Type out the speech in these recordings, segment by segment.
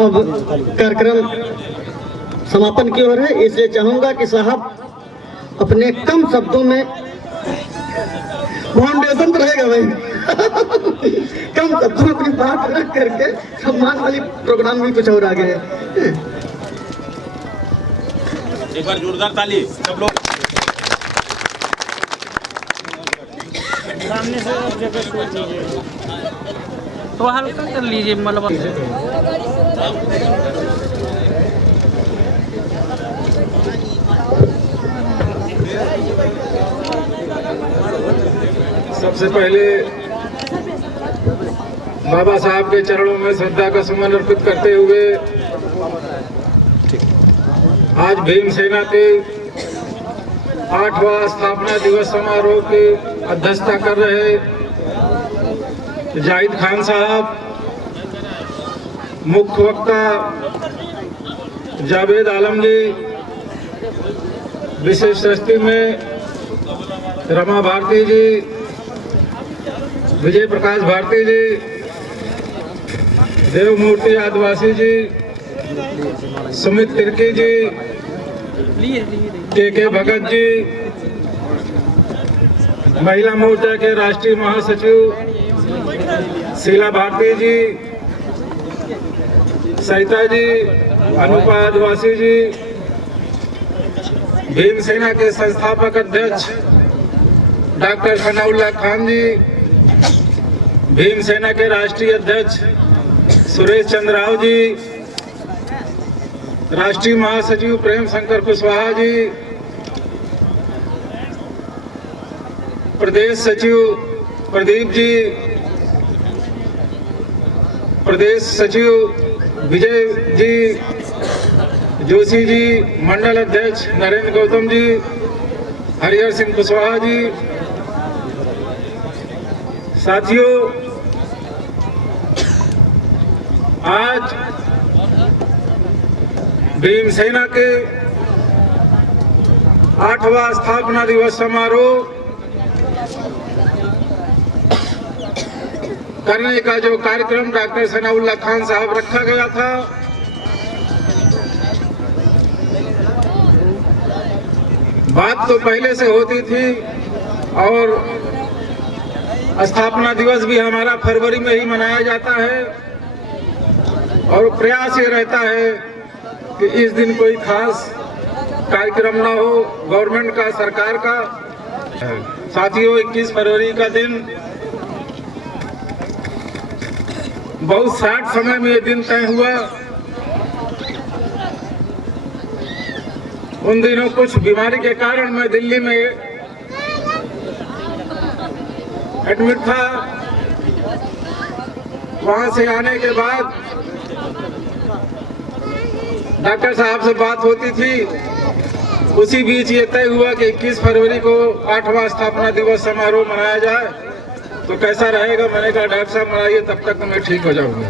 अब कार्यक्रम समापन की ओर है, इसलिए चाहूंगा कि साहब अपने कम शब्दों में फाउंडेशन रहेगा भाई कम शब्दों में अपनी बात रख करके सम्मान वाली प्रोग्राम भी कुछ और आगे है। एक बार जोरदार ताली सब लोग। सामने से जगह सोच लीजिए, तो हल्का कर लीजिए मलबा। सबसे पहले बाबा साहब के चरणों में श्रद्धा का सुमन अर्पित करते हुए आज भीमसेना के 8वां स्थापना दिवस समारोह की अध्यक्षता कर रहे जाहिद खान साहब, मुख्य वक्ता जावेद आलम जी, विशेष अतिथि में रमा भारती जी, विजय प्रकाश भारती जी, देवमूर्ति आदिवासी जी, सुमित तिर्की जी, के भगत जी, महिला मोर्चा के राष्ट्रीय महासचिव शीला भारती जी, सरिता जी, अनुपा आदिवासी जी, भीमसेना के संस्थापक अध्यक्ष डॉक्टर सनाउल्लाह खान जी, भीमसेना के राष्ट्रीय अध्यक्ष सुरेश चंद्र राव जी, राष्ट्रीय महासचिव प्रेम शंकर कुशवाहा जी, प्रदेश सचिव प्रदीप जी, प्रदेश सचिव विजय जी, जोशी जी, मंडल अध्यक्ष नरेंद्र गौतम जी, हरिहर सिंह कुशवाहा जी। साथियों, आज भीमसेना के 8वां स्थापना दिवस समारोह करने का जो कार्यक्रम डॉक्टर सनाउल्लाह खान साहब रखा गया था, बात तो पहले से होती थी और स्थापना दिवस भी हमारा फरवरी में ही मनाया जाता है और प्रयास ये रहता है कि इस दिन कोई खास कार्यक्रम ना हो गवर्नमेंट का, सरकार का। साथियों, 21 फरवरी का दिन बहुत शार्ट समय में ये दिन तय हुआ। उन दिनों कुछ बीमारी के कारण मैं दिल्ली में एडमिट था। वहां से आने के बाद डॉक्टर साहब से बात होती थी, उसी बीच ये तय हुआ कि 21 फरवरी को 8वां स्थापना दिवस समारोह मनाया जाए। तो कैसा रहेगा? मैंने कहा डॉक्टर साहब मनाइए, तब तक तो मैं ठीक हो जाऊंगा।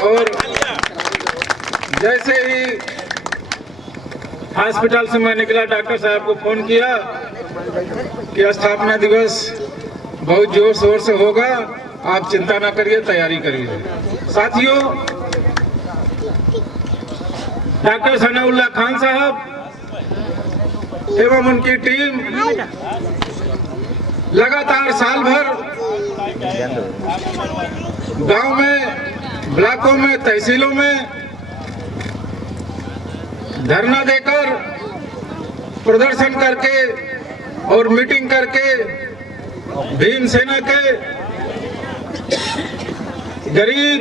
और जैसे ही हॉस्पिटल से मैं निकला, डॉक्टर साहब को फोन किया कि स्थापना दिवस बहुत जोर शोर से होगा, आप चिंता ना करिए, तैयारी करिए। साथियों, डॉक्टर सनाउल्लाह खान साहब एवं उनकी टीम लगातार साल भर गांव में, ब्लॉकों में, तहसीलों में धरना देकर, प्रदर्शन करके और मीटिंग करके भीमसेना के गरीब,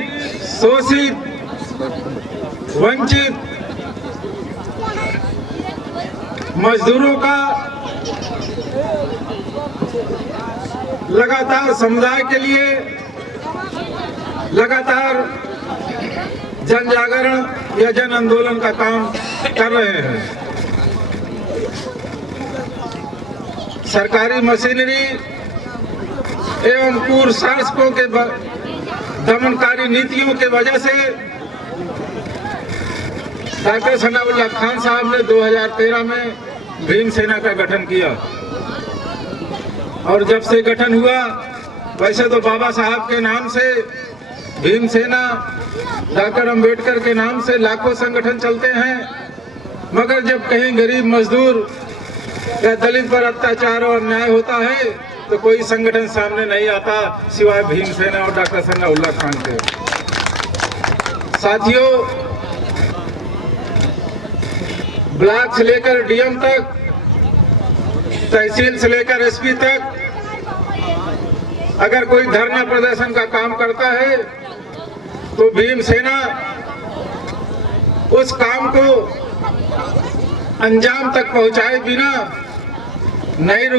शोषित, वंचित मजदूरों का लगातार समुदाय के लिए लगातार जन जागरण या जन आंदोलन का काम कर रहे हैं। सरकारी मशीनरी एवं पूर्व शासकों के दमनकारी नीतियों के वजह से डॉक्टर सनाउल्लाह खान साहब ने 2013 में भीमसेना का गठन किया और जब से गठन हुआ, वैसे तो बाबा साहब के नाम से भीमसेना, डॉक्टर अंबेडकर के नाम से लाखों संगठन चलते हैं, मगर जब कहीं गरीब मजदूर या दलित पर अत्याचार और अन्याय होता है तो कोई संगठन सामने नहीं आता सिवाय भीमसेना और डॉक्टर सनाउल्लाह खान के। साथियों, ब्लॉक से लेकर डीएम तक, तहसील से लेकर एसपी तक अगर कोई धरना प्रदर्शन का काम करता है तो भीमसेना उस काम को अंजाम तक पहुंचाए बिना नहीं रुक